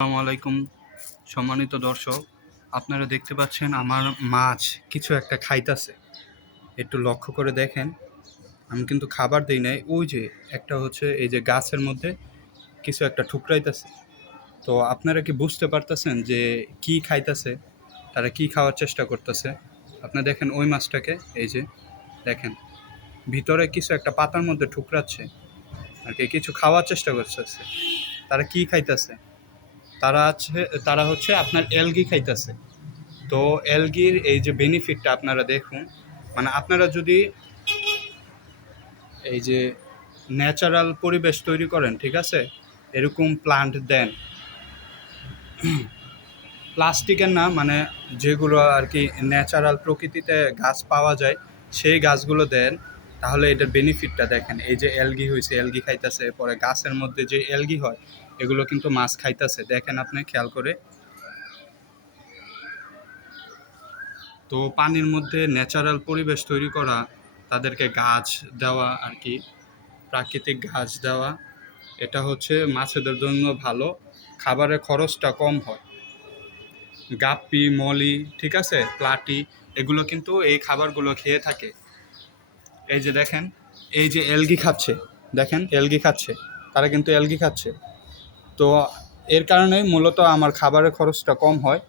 আসসালামু আলাইকুম সম্মানিত দর্শক, আপনারা দেখতে পাচ্ছেন আমার মাছ কিছু একটা খাইতেছে। একটু লক্ষ্য করে দেখেন, আমি কিন্তু খাবার দিই নাই। ওই যে একটা হচ্ছে এই যে গাছের মধ্যে কিছু একটা ঠুকরাইতেছে। তো আপনারা কি বুঝতে পারতেছেন যে কি খাইতেছে, তারা কি খাওয়ার চেষ্টা করতেছে? আপনি দেখেন ওই মাছটাকে, এই যে দেখেন ভিতরে কিছু একটা পাতার মধ্যে ঠুকরাচ্ছে আর কি, কিছু খাওয়ার চেষ্টা করতেছে। তারা কি খাইতেছে? তারা হচ্ছে আপনার অ্যালগি খাইতেছে। তো অ্যালগির এই যে বেনিফিটটা আপনারা দেখুন, মানে আপনারা যদি এই যে ন্যাচারাল পরিবেশ তৈরি করেন, ঠিক আছে, এরকম প্লান্ট দেন, প্লাস্টিকের না, মানে যেগুলো আর কি ন্যাচারাল প্রকৃতিতে গাছ পাওয়া যায় সেই গাছগুলো দেন, তাহলে এটার বেনিফিটটা দেখেন। এই যে অ্যালগি হয়েছে, অ্যালগি খাইতেছে, পরে গাছের মধ্যে যে অ্যালগি হয় এগুলো কিন্তু মাছ খাইতেছে, দেখেন আপনি খেয়াল করে। তো পানির মধ্যে ন্যাচারাল পরিবেশ তৈরি করা, তাদেরকে গাছ দেওয়া আর কি, প্রাকৃতিক গাছ দেওয়া, এটা হচ্ছে মাছেদের জন্য ভালো। খাবারের খরচটা কম হয়। গাপ্পি, মলি, ঠিক আছে, প্লাটি, এগুলো কিন্তু এই খাবারগুলো খেয়ে থাকে। এই যে দেখেন, এই যে অ্যালগি খাচ্ছে, দেখেন অ্যালগি খাচ্ছে, তারা কিন্তু অ্যালগি খাচ্ছে। তো এর কারণে মূলত আমার খাবারের খরচটা কম হয়।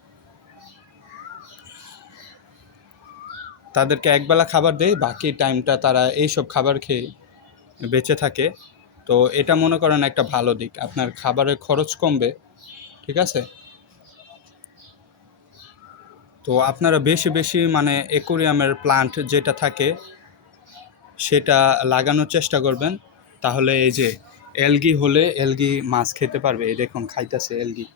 তাদেরকে একবেলা খাবার দেয়, বাকি টাইমটা তারা এইসব খাবার খেয়ে বেঁচে থাকে। তো এটা মনে করেন একটা ভালো দিক, আপনার খাবারের খরচ কমবে, ঠিক আছে। তো আপনারা বেশি বেশি মানে অ্যাকোয়ারিয়ামের প্লান্ট যেটা থাকে সেটা লাগানোর চেষ্টা করবেন, তাহলে এই যে অ্যালগি হলে অ্যালগি মাছ খেতে পারবে। এই দেখুন খাইতেছে অ্যালগি,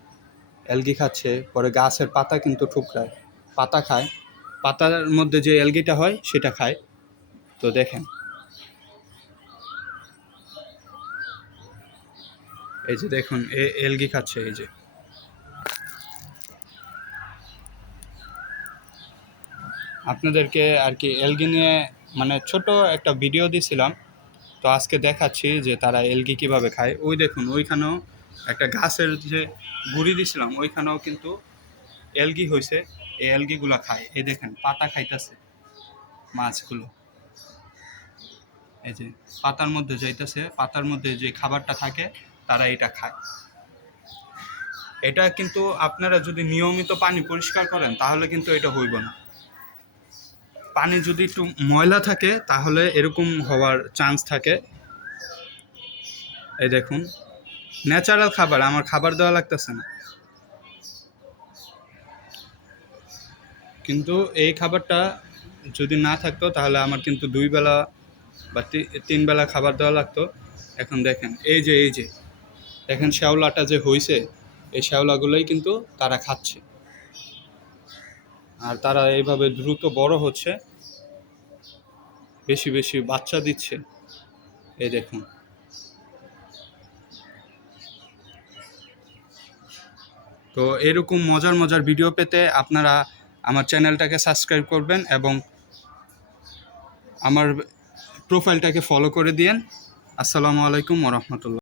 অ্যালগি খাচ্ছে, পরে গাছের পাতা কিন্তু ঠুকরায়, পাতা খায়, পাতার মধ্যে যে অ্যালগিটা হয় সেটা খায়। তো দেখেন এই যে দেখুন অ্যালগি খাচ্ছে। এই যে আপনাদেরকে আর কি অ্যালগি নিয়ে মানে ছোট একটা ভিডিও দিছিলাম, তো আজকে দেখাচ্ছি যে তারা এলগি কিভাবে খায়। ওই দেখুন ওইখানেও একটা গাছের যে গুঁড়ি দিছিলাম, ওইখানেও কিন্তু এলগি হয়েছে, এই এলগিগুলো খায়। এই দেখেন পাতা খাইতেছে মাছগুলো, এই যে পাতার মধ্যে যাইতেছে, পাতার মধ্যে যে খাবারটা থাকে তারা এটা খায়। এটা কিন্তু আপনারা যদি নিয়মিত পানি পরিষ্কার করেন তাহলে কিন্তু এটা হইব না। পানি যদি একটু ময়লা থাকে তাহলে এরকম হওয়ার চান্স থাকে। এই দেখুন ন্যাচারাল খাবার, আমার খাবার দেওয়া লাগতেছে না, কিন্তু এই খাবারটা যদি না থাকতো তাহলে আমার কিন্তু 2 বেলা বা 3 বেলা খাবার দেওয়া লাগতো। এখন দেখেন এই যে দেখেন শ্যাওলাটা যে হয়েছে, এই শ্যাওলাগুলোই কিন্তু তারা খাচ্ছে, আর তারা এইভাবে দ্রুত বড় হচ্ছে, বেশি বেশি বাচ্চা দিচ্ছে। এই দেখুন। তো এরকম মজার মজার ভিডিও পেতে আপনারা আমার চ্যানেলটাকে সাবস্ক্রাইব করবেন এবং আমার প্রোফাইলটাকে ফলো করে দিয়েন। আসসালামু আলাইকুম ওয়া রাহমাতুল্লাহ।